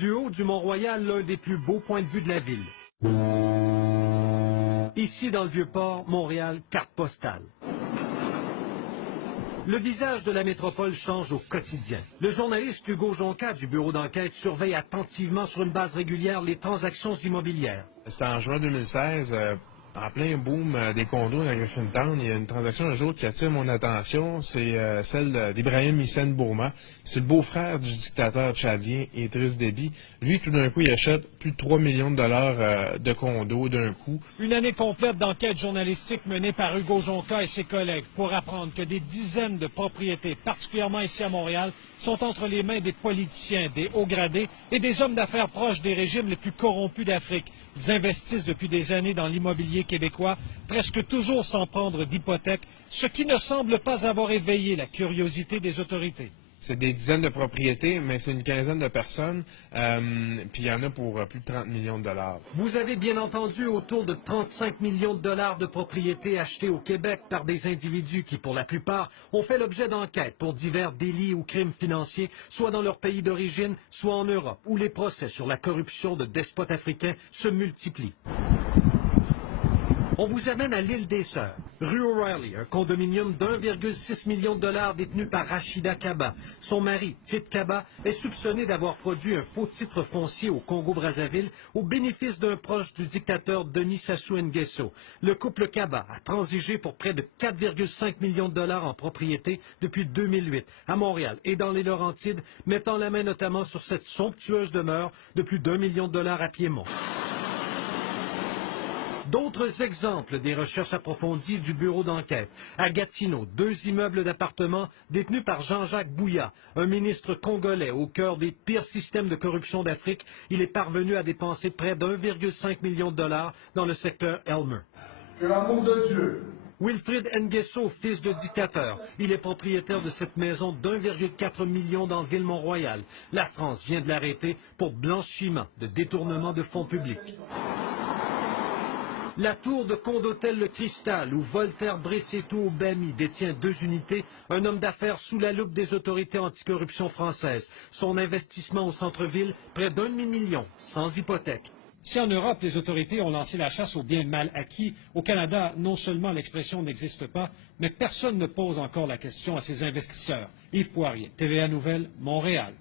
Du haut du Mont-Royal, l'un des plus beaux points de vue de la ville. Ici, dans le Vieux-Port, Montréal, carte postale. Le visage de la métropole change au quotidien. Le journaliste Hugo Jonca du bureau d'enquête surveille attentivement sur une base régulière les transactions immobilières. C'était en juin 2016, en plein boom des condos dans Griffintown. Il y a une transaction un jour qui attire mon attention, c'est celle d'Ibrahim Hissène Bourma. C'est le beau-frère du dictateur tchadien Idriss Déby. Lui, tout d'un coup, il achète plus de 3 millions de dollars de condos d'un coup. Une année complète d'enquête journalistique menée par Hugo Jonca et ses collègues pour apprendre que des dizaines de propriétés, particulièrement ici à Montréal, sont entre les mains des politiciens, des hauts gradés et des hommes d'affaires proches des régimes les plus corrompus d'Afrique. Ils investissent depuis des années dans l'immobilier québécois, presque toujours sans prendre d'hypothèque, ce qui ne semble pas avoir éveillé la curiosité des autorités. C'est des dizaines de propriétés, mais c'est une quinzaine de personnes, puis il y en a pour plus de 30 millions de dollars. Vous avez bien entendu autour de 35 millions de dollars de propriétés achetées au Québec par des individus qui, pour la plupart, ont fait l'objet d'enquêtes pour divers délits ou crimes financiers, soit dans leur pays d'origine, soit en Europe, où les procès sur la corruption de despotes africains se multiplient. On vous amène à l'île des Sœurs, rue O'Reilly, un condominium d'1,6 million de dollars détenu par Rachida Kaba. Son mari, Tite Kaba, est soupçonné d'avoir produit un faux titre foncier au Congo-Brazzaville au bénéfice d'un proche du dictateur Denis Sassou Nguesso. Le couple Kaba a transigé pour près de 4,5 millions de dollars en propriété depuis 2008 à Montréal et dans les Laurentides, mettant la main notamment sur cette somptueuse demeure de plus d'1 million de dollars à Piémont. D'autres exemples des recherches approfondies du bureau d'enquête. À Gatineau, 2 immeubles d'appartements détenus par Jean-Jacques Bouya, un ministre congolais au cœur des pires systèmes de corruption d'Afrique. Il est parvenu à dépenser près d'1,5 million de dollars dans le secteur Elmer. Que l'amour de Dieu. Wilfrid Nguesso, fils de dictateur. Il est propriétaire de cette maison d'1,4 million dans Ville-Mont-Royal. La France vient de l'arrêter pour blanchiment de détournement de fonds publics. La tour de Condotel Le Cristal, où Voltaire Bressetto Bami détient 2 unités, un homme d'affaires sous la loupe des autorités anticorruption françaises. Son investissement au centre-ville, près d'1 demi-million, sans hypothèque. Si en Europe, les autorités ont lancé la chasse aux biens mal acquis, au Canada, non seulement l'expression n'existe pas, mais personne ne pose encore la question à ces investisseurs. Yves Poirier, TVA Nouvelles, Montréal.